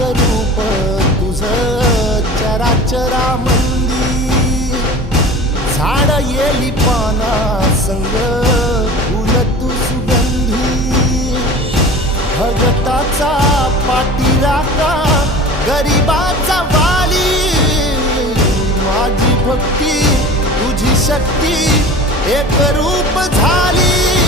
रूप तुझं चराचरामंदी, झाड येली पाना संग फुल तू सुगंधी, भगताचा पाठीराखा गरिबाचा वाली, माझी भक्ती तुझी शक्ती एक रूप झाली.